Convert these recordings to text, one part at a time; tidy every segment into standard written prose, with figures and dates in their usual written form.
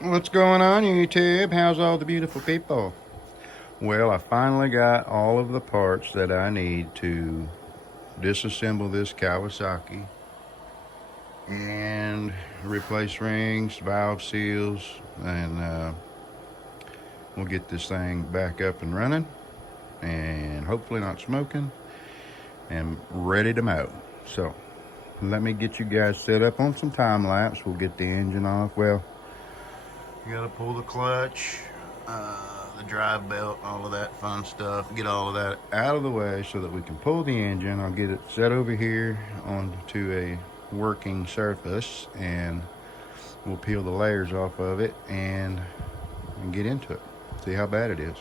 What's going on, YouTube? How's all the beautiful people? Well, I finally got all of the parts that I need to disassemble this Kawasaki and replace rings, valve seals, and we'll get this thing back up and running and hopefully not smoking and ready to mow. So let me get you guys set up on some time lapse. We'll get the engine off. Well, you gotta pull the clutch, the drive belt, all of that fun stuff. Get all of that out of the way so that we can pull the engine. I'll get it set over here onto a working surface and we'll peel the layers off of it and get into it. See how bad it is.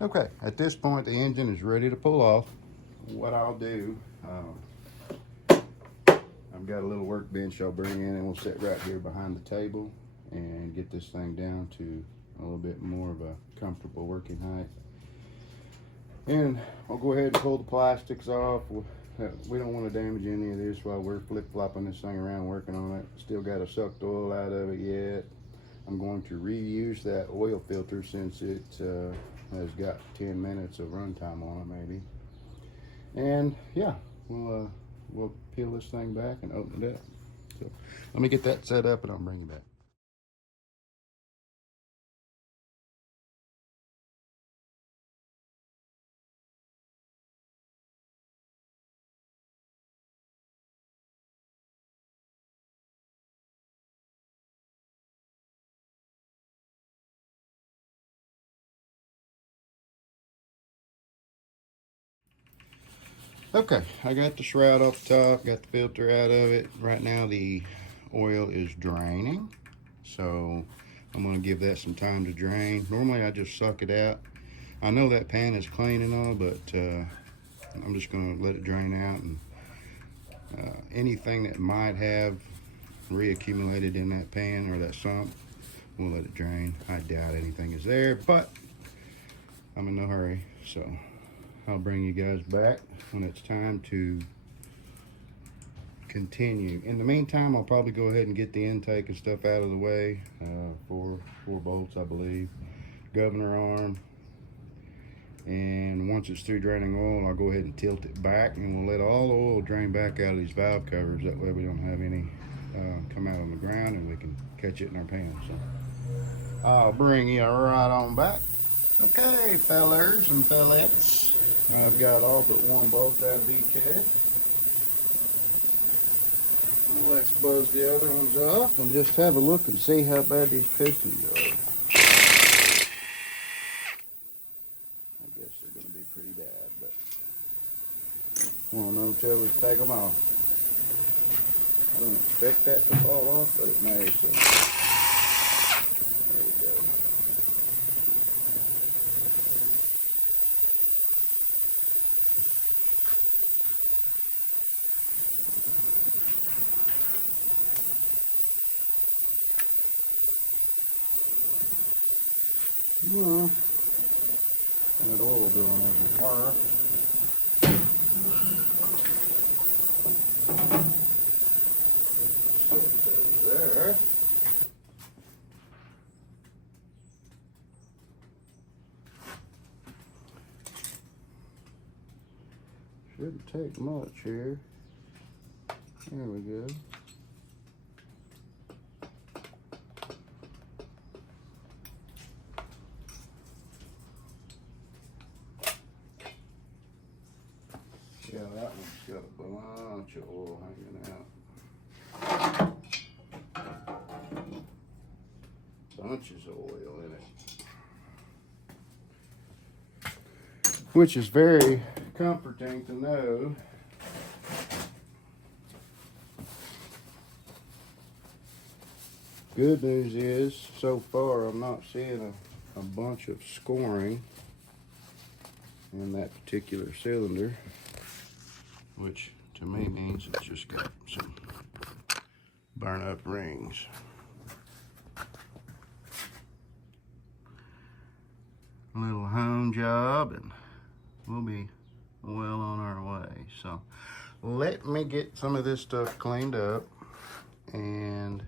Okay, at this point the engine is ready to pull off. What I'll do, I've got a little workbench I'll bring in and we'll sit right here behind the table and get this thing down to a little bit more of a comfortable working height. And I'll go ahead and pull the plastics off. We don't want to damage any of this while we're flip-flopping this thing around working on it. Still got to suck the oil out of it yet. I'm going to reuse that oil filter since it has got 10 minutes of runtime on it maybe. And yeah, we'll peel this thing back and open it up. So let me get that set up and I'll bring you back. Okay, I got the shroud off the top, got the filter out of it. Right now the oil is draining, so I'm going to give that some time to drain. Normally I just suck it out. I know that pan is clean and all, but I'm just going to let it drain out, and anything that might have reaccumulated in that pan or that sump, we'll let it drain. I doubt anything is there, but I'm in no hurry, so I'll bring you guys back when it's time to continue. In the meantime, I'll probably go ahead and get the intake and stuff out of the way. Four bolts, I believe, governor arm, and once it's through draining oil, I'll go ahead and tilt it back and we'll let all the oil drain back out of these valve covers. That way we don't have any come out on the ground and we can catch it in our pan. So I'll bring you right on back. Okay, fellers and fellettes, I've got all but one bolt out of each head. Let's buzz the other ones off and just have a look and see how bad these pistons are. I guess they're going to be pretty bad, but won't know until we take them off. I don't expect that to fall off, but it may. So there we go. Well, that oil doing everywhere. There. Shouldn't take much here. There we go. Yeah, that one's got a bunch of oil hanging out. Bunches of oil in it. Which is very comforting to know. Good news is, so far I'm not seeing a bunch of scoring. in that particular cylinder, which to me means it's just got some burn up rings. A little home job and we'll be well on our way. So let me get some of this stuff cleaned up, and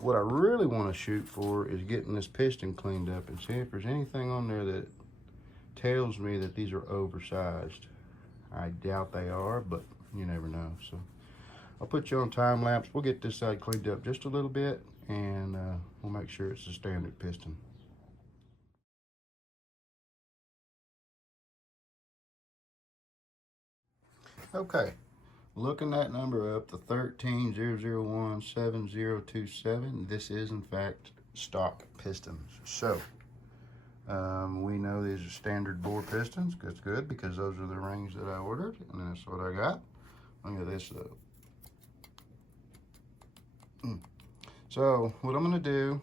what I really want to shoot for is getting this piston cleaned up and see if there's anything on there that tells me that these are oversized. I doubt they are, but you never know. So I'll put you on time lapse. We'll get this side cleaned up just a little bit, and we'll make sure it's a standard piston. Okay, looking that number up, the 130017027, this is in fact stock pistons. So we know these are standard bore pistons. That's good, because those are the rings that I ordered, and that's what I got. Look at this though. So what I'm gonna do,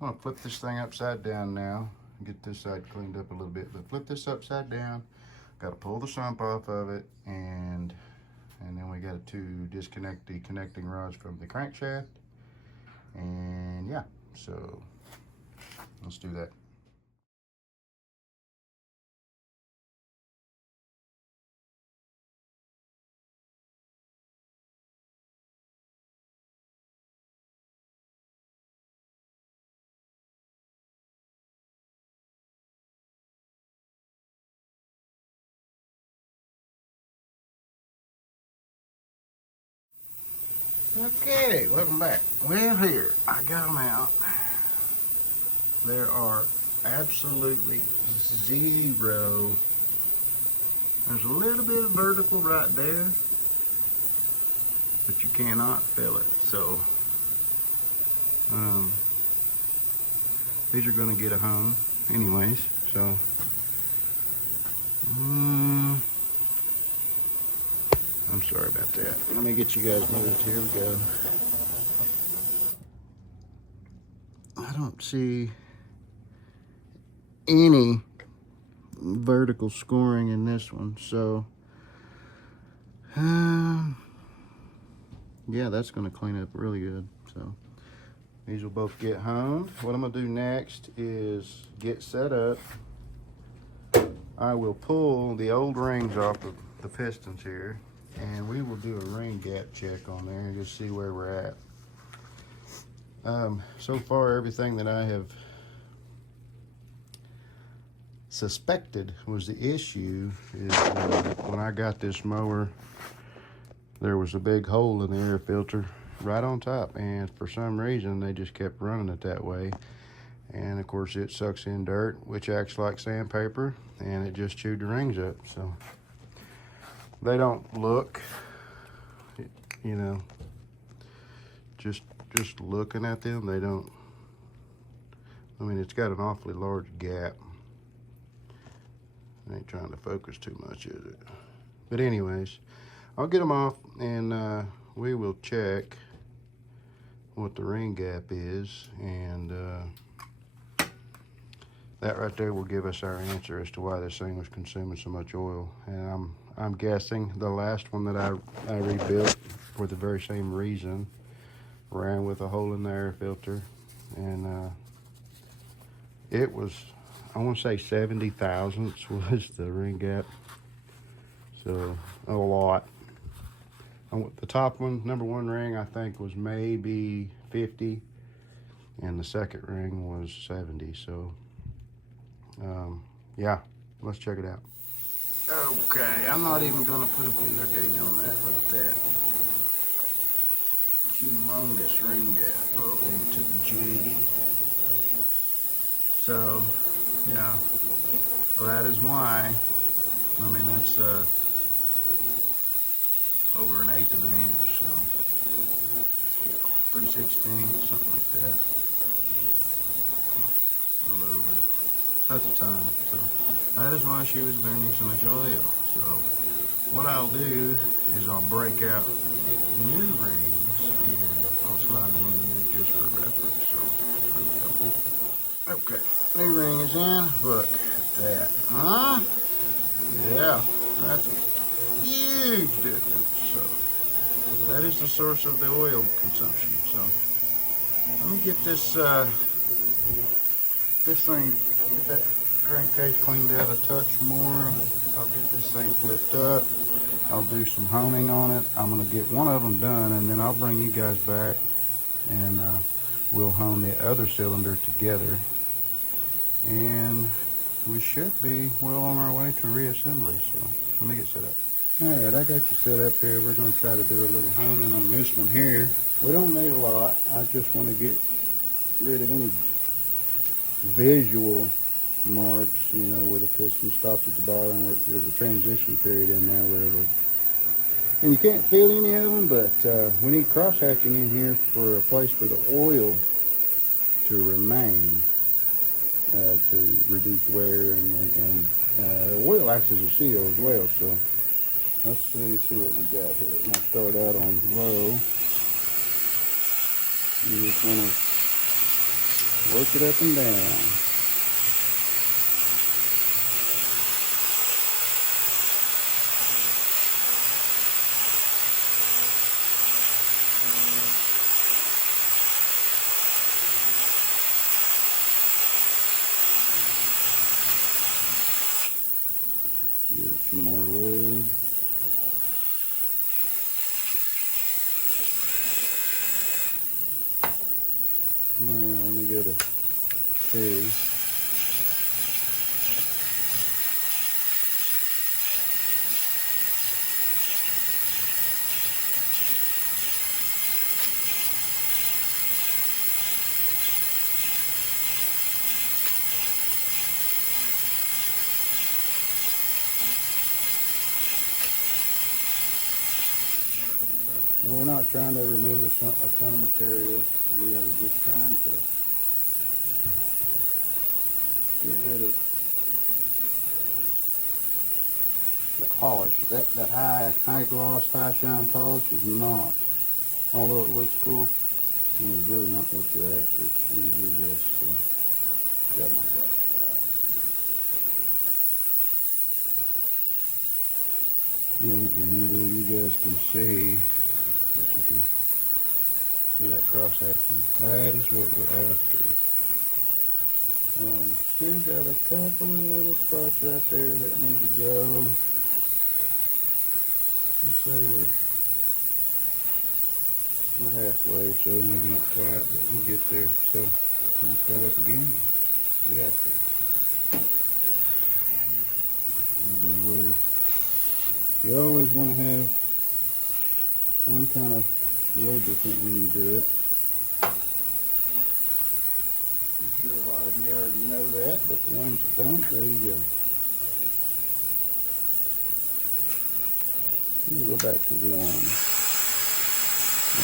I'm gonna flip this thing upside down now, get this side cleaned up a little bit, but flip this upside down. Got to pull the sump off of it, and then we got to disconnect the connecting rods from the crankshaft. And yeah, so let's do that. Okay, welcome back. Well, here, I got them out. There are absolutely zero. There's a little bit of vertical right there, but you cannot feel it. So, these are gonna get a home anyways, so. I'm sorry about that. Let me get you guys moved. Here we go. I don't see any vertical scoring in this one, so yeah, that's going to clean up really good. So these will both get honed. What I'm going to do next is get set up. I will pull the old rings off of the pistons here, and we will do a ring gap check on there and just see where we're at. So far, everything that I have suspected was the issue is when I got this mower, there was a big hole in the air filter right on top, and for some reason they just kept running it that way. And of course it sucks in dirt, which acts like sandpaper, and it just chewed the rings up. So they don't look, you know, just looking at them, they don't, I mean, it's got an awfully large gap. I ain't trying to focus too much, is it? But anyways, I'll get them off, and we will check what the ring gap is, and that right there will give us our answer as to why this thing was consuming so much oil. And I'm guessing the last one that I rebuilt for the very same reason ran with a hole in the air filter, and it was, I want to say 70 thousandths was the ring gap, so a lot. The top one, number one ring, I think was maybe 50, and the second ring was 70. So yeah, let's check it out. Okay, I'm not even gonna put a feeler gauge on that. Look at that. Humongous ring gap. Oh, into the G. So, yeah, well, that is why. I mean, that's over an eighth of an inch, so 3/16, something like that. A little over. That's a ton. So that is why she was burning so much oil. So what I'll do is I'll break out new rings, and I'll slide one in there just for reference. So there we go. Okay, new ring is in. Look at that. Huh? Yeah, that's a huge difference. So that is the source of the oil consumption. So let me get this this thing, get that crankcase cleaned out a touch more. I'll get this thing flipped up. I'll do some honing on it. I'm gonna get one of them done, and then I'll bring you guys back, and we'll hone the other cylinder together, and we should be well on our way to reassembly. So let me get set up. All right, I got you set up here. We're gonna try to do a little honing on this one here. We don't need a lot. I just want to get rid of any visual marks, you know, where the piston stops at the bottom. There's a transition period in there where it'll, and you can't feel any of them, but we need cross hatching in here for a place for the oil to remain, to reduce wear, and oil acts as a seal as well. So let's see what we got here. I'm gonna start out on low. You just want to work it up and down. Give it some more lube. Alright, let me go to 2. And we're not trying to remove a ton of material. We are just trying to get rid of the polish. That high gloss, high shine polish is not, although it looks cool, it's really not what you're after. Let me do this. Got my flashlight. You guys can see. You can see that cross hatching. That is what we're after. Still got a couple of little spots right there that need to go. Let's say we're halfway, so maybe not quite, but we'll get there. So we'll start up again. Get after it. You always want to have some kind of lubricant when you do it. I'm sure a lot of you already know that, but the ones that don't, there you go. Let me go back to 1.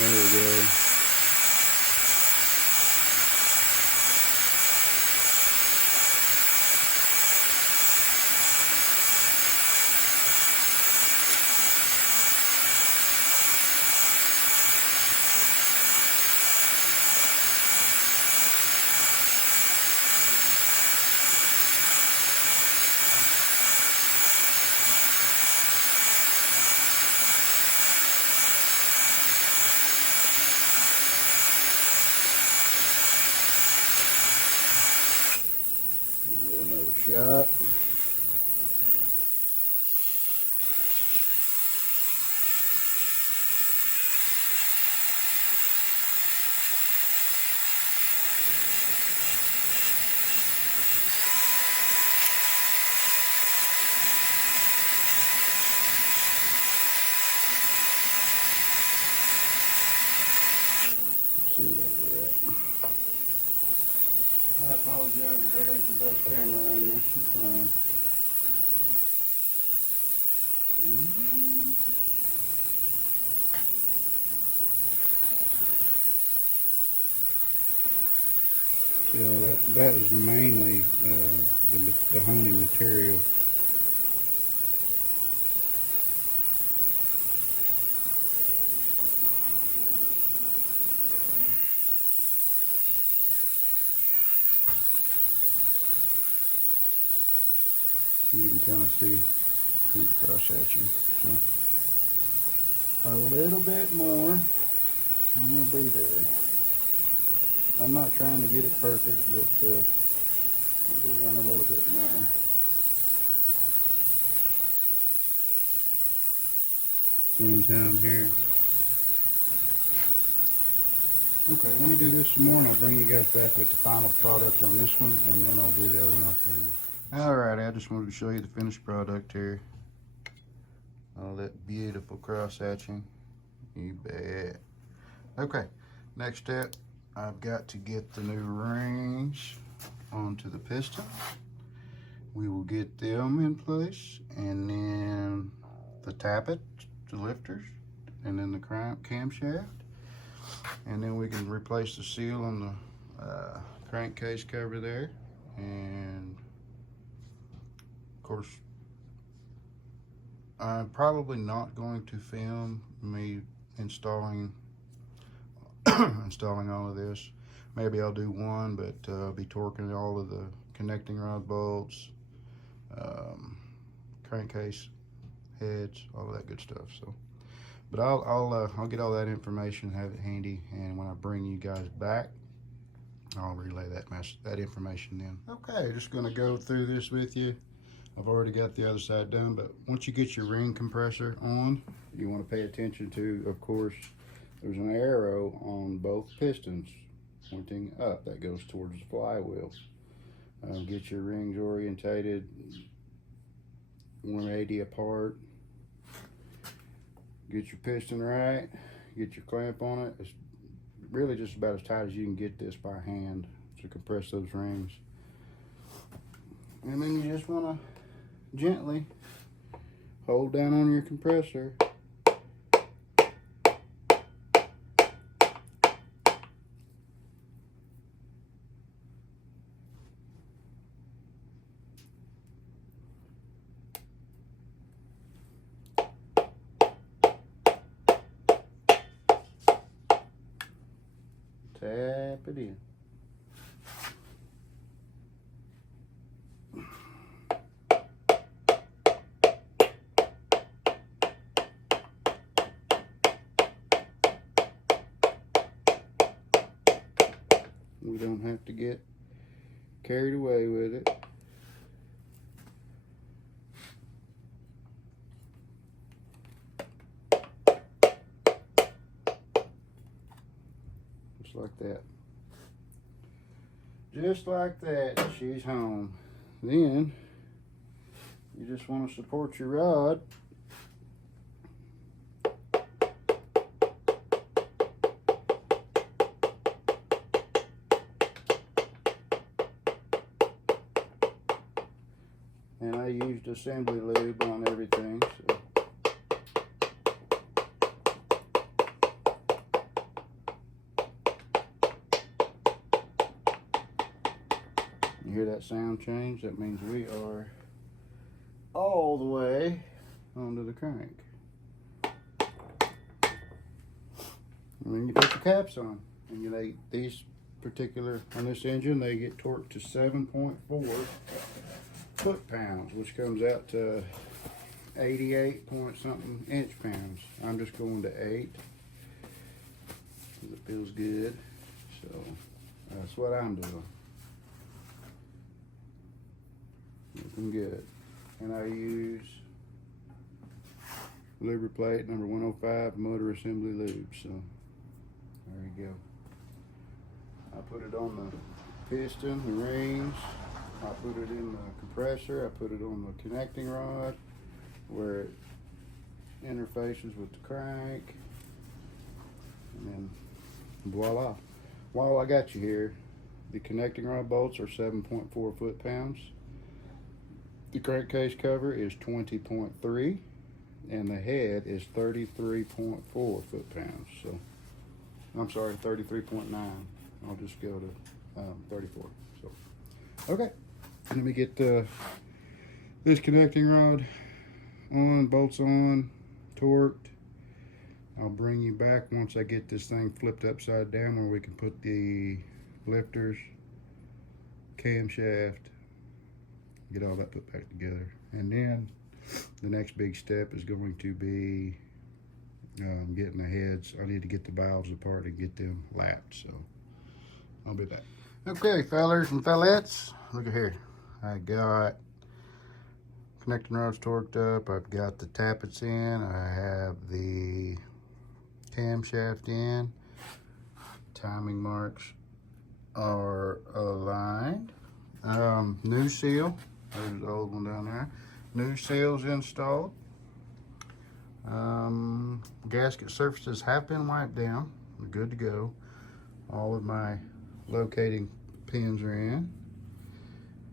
There we go. Shot. See where we're at. I apologize if that ain't the best camera angle. So that is mainly the honing material. You can kind of see through the cross hatching. So a little bit more, and we'll be there. I'm not trying to get it perfect, but I'll do run a little bit more. Seeing down here. Okay, let me do this some more and I'll bring you guys back with the final product on this one, and then I'll do the other one off camera. Alright, I just wanted to show you the finished product here. All that beautiful cross hatching. You bet. Okay, next step, I've got to get the new rings onto the piston. We will get them in place, and then the tappet, the lifters, and then the camshaft. And then we can replace the seal on the crankcase cover there. And of course, I'm probably not going to film me installing installing all of this. Maybe I'll do one, but I'll be torquing all of the connecting rod bolts, crankcase heads, all of that good stuff. So, but I'll get all that information, have it handy, and when I bring you guys back, I'll relay that information then. Okay, just gonna go through this with you. I've already got the other side done, but once you get your ring compressor on, you want to pay attention to, of course, there's an arrow on both pistons pointing up that goes towards the flywheel. Get your rings orientated 180 apart. Get your piston right, get your clamp on it. It's really just about as tight as you can get this by hand to compress those rings. And then you just want to gently hold down on your compressor. Tap it in. We don't have to get carried away with it. Just like that. Just like that, she's home. Then, you just want to support your rod. And I used assembly lube on everything, so. You hear that sound change? That means we are all the way onto the crank. And then you put the caps on. And these particular, on this engine, they get torqued to 7.4 foot-pounds, which comes out to 88 point something inch-pounds. I'm just going to 8 because it feels good. So that's what I'm doing. Looking good. And I use Lubriplate number 105 motor assembly lube. So there you go. I put it on the piston, the rings. I put it in the compressor. I put it on the connecting rod where it interfaces with the crank. And then voila. While I got you here, the connecting rod bolts are 7.4 foot-pounds. The crankcase cover is 20.3, and the head is 33.4 foot-pounds. So, I'm sorry, 33.9. I'll just go to 34. So, okay. Let me get this connecting rod on, bolts on, torqued. I'll bring you back once I get this thing flipped upside down where we can put the lifters, camshaft, get all that put back together, And then the next big step is going to be getting the heads. I need to get the valves apart and get them lapped, so I'll be back. Okay, fellers and fellettes, look at here. I got connecting rods torqued up. I've got the tappets in. I have the camshaft in. Timing marks are aligned. New seal. There's the old one down there. New seals installed. Gasket surfaces have been wiped down. We're good to go. All of my locating pins are in.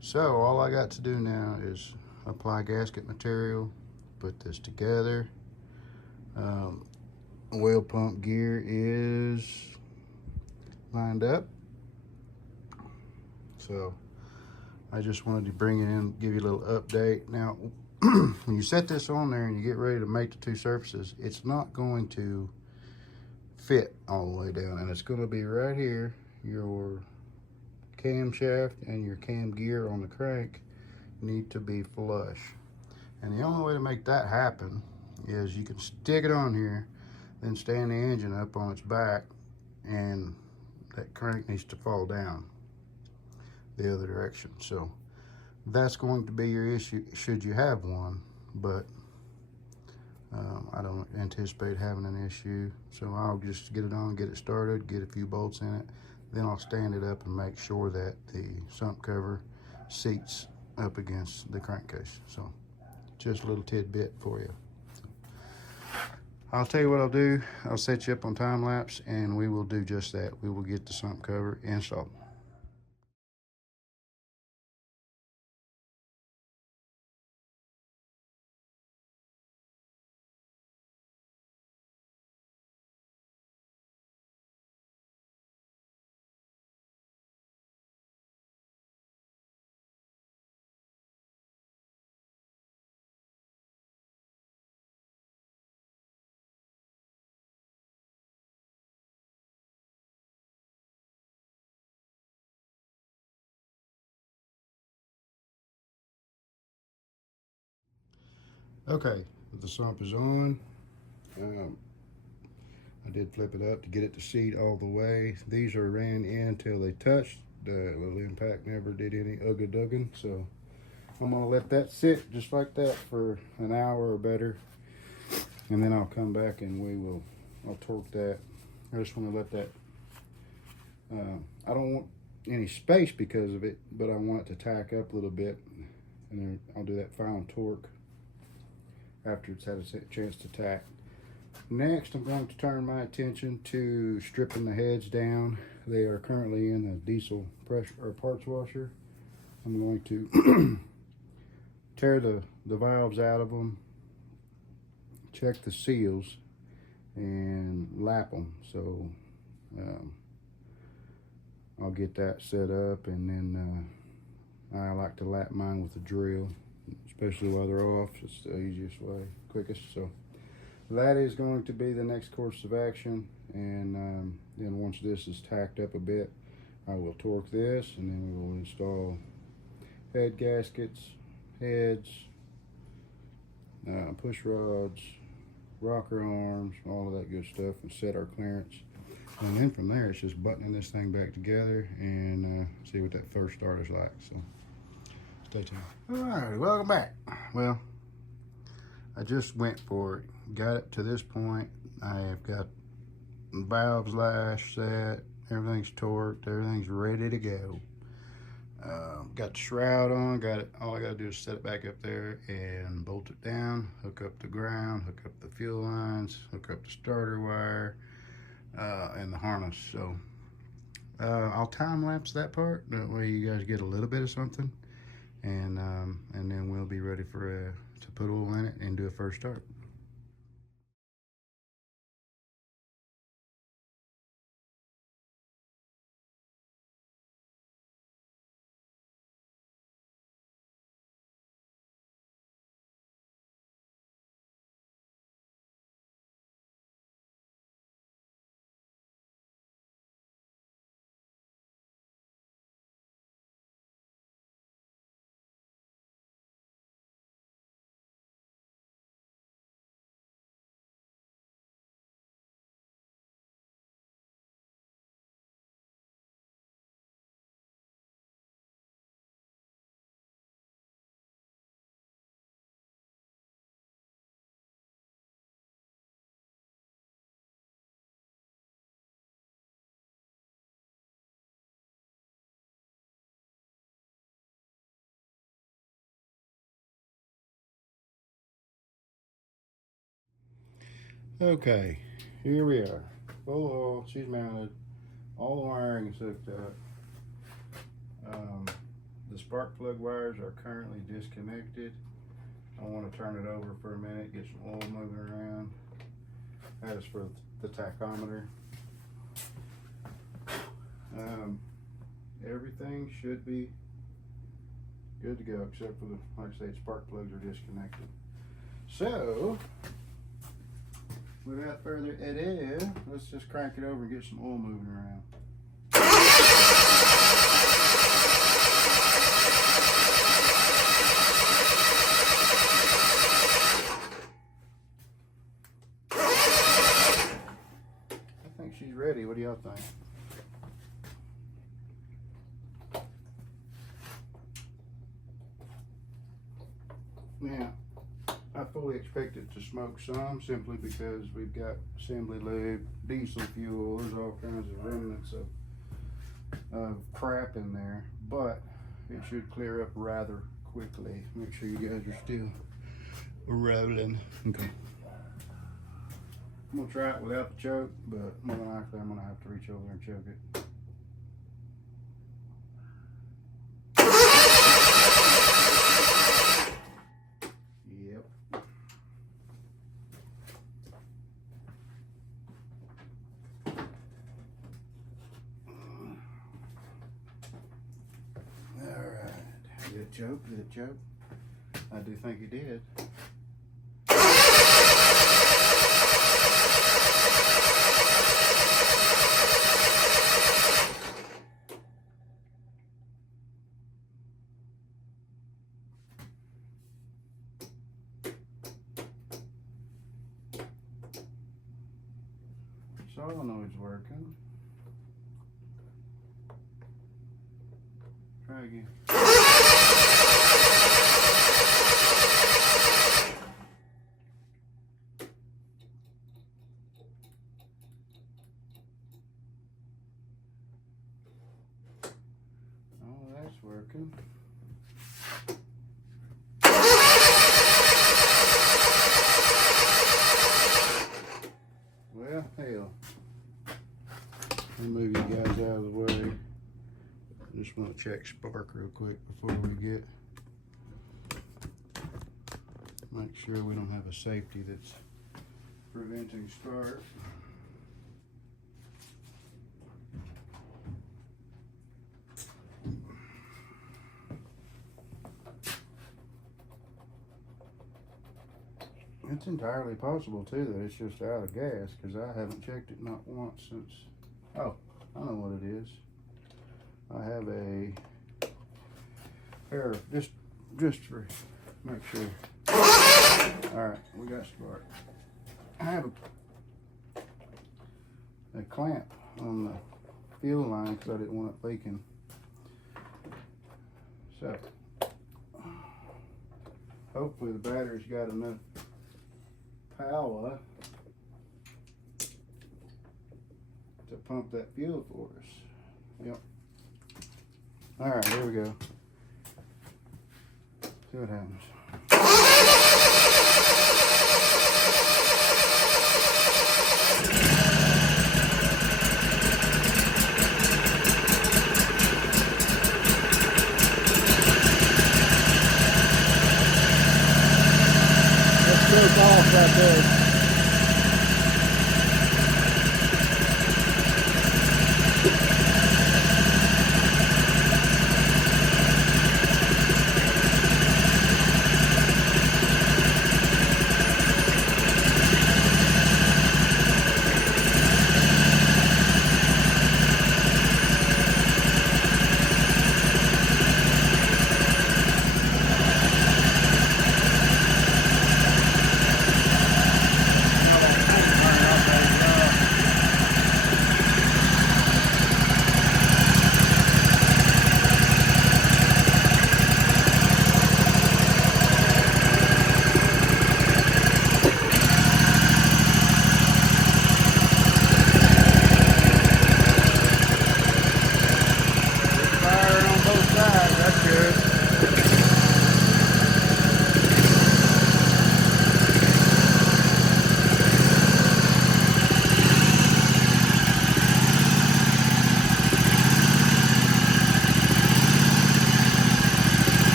So all I got to do now is apply gasket material, put this together. Oil pump gear is lined up. So I just wanted to bring it in, give you a little update. Now, when you set this on there and you get ready to make the two surfaces, it's not going to fit all the way down, and it's going to be right here. Your camshaft and your cam gear on the crank need to be flush, and the only way to make that happen is you can stick it on here, then stand the engine up on its back, and that crank needs to fall down the other direction. So that's going to be your issue should you have one, but I don't anticipate having an issue. So I'll just get it on, get it started, get a few bolts in it, then I'll stand it up and make sure that the sump cover seats up against the crankcase. So just a little tidbit for you. I'll tell you what I'll do. I'll set you up on time lapse and we will do just that. We will get the sump cover installed. Okay, the sump is on. I did flip it up to get it to seat all the way. These are ran in until they touched. The little impact never did any ugga-dugging, so I'm gonna let that sit just like that for an hour or better, and then I'll come back and I'll torque that. I just want to let that, I don't want any space because of it, but I want it to tack up a little bit, and then I'll do that final torque after it's had a chance to tack. Next, I'm going to turn my attention to stripping the heads down. They are currently in the diesel pressure or parts washer. I'm going to tear the valves out of them, check the seals, and lap them. So I'll get that set up, and then I like to lap mine with a drill, especially while they're off. It's the easiest way, quickest. So that is going to be the next course of action, and then once this is tacked up a bit, I will torque this, and then we will install head gaskets, heads, push rods, rocker arms, all of that good stuff, and set our clearance. And then from there, it's just buttoning this thing back together and see what that first start is like. So stay tuned. All right, welcome back. Well, I just went for it. Got it to this point. I have got valves lashed, set, everything's torqued, everything's ready to go. Got the shroud on, got it. All I gotta do is set it back up there and bolt it down, hook up the ground, hook up the fuel lines, hook up the starter wire, and the harness. So I'll time lapse that part. That way you guys get a little bit of something, and then we'll be ready for to put oil in it and do a first start. Okay, here we are. Full oil, she's mounted. All the wiring is hooked up. The spark plug wires are currently disconnected. I want to turn it over for a minute, get some oil moving around. That is for the tachometer. Everything should be good to go, except for the, like I said, spark plugs are disconnected. So, without further ado, let's just crank it over and get some oil moving around. I think she's ready. What do y'all think? Now, I fully expect it to smoke some, simply because we've got assembly lube, diesel fuel, there's all kinds of remnants of crap in there, but it should clear up rather quickly. Make sure you guys are still rolling. Okay. I'm gonna try it without the choke, but more than likely I'm gonna have to reach over and choke it. Did it choke? I do think he did. Solenoid's working. Try again. Working. Well, hell. Let me move you guys out of the way. I just want to check spark real quick before we get. Make sure we don't have a safety that's preventing start. It's entirely possible too that it's just out of gas, because I haven't checked it not once since. Oh, I know what it is. I have a pair of just for make sure. All right, we got spark. I have a clamp on the fuel line because I didn't want it leaking. So hopefully the battery's got enough power to pump that fuel for us. Yep. All right, here we go. See what happens. Let's go off right there.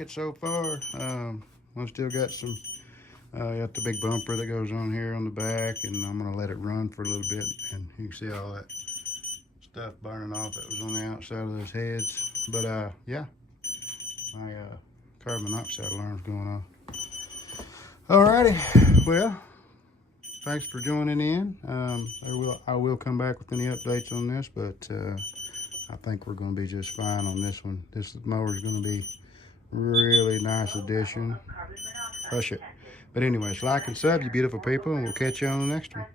like it so far. I've still got some, got the big bumper that goes on here on the back, and I'm gonna let it run for a little bit, and you can see all that stuff burning off that was on the outside of those heads. But yeah, my carbon monoxide alarm's going on. Alrighty, well, thanks for joining in. I will come back with any updates on this, but I think we're going to be just fine on this one. This mower is going to be really nice addition. Hush it. But anyways, like and sub, you beautiful people, and we'll catch you on the next one.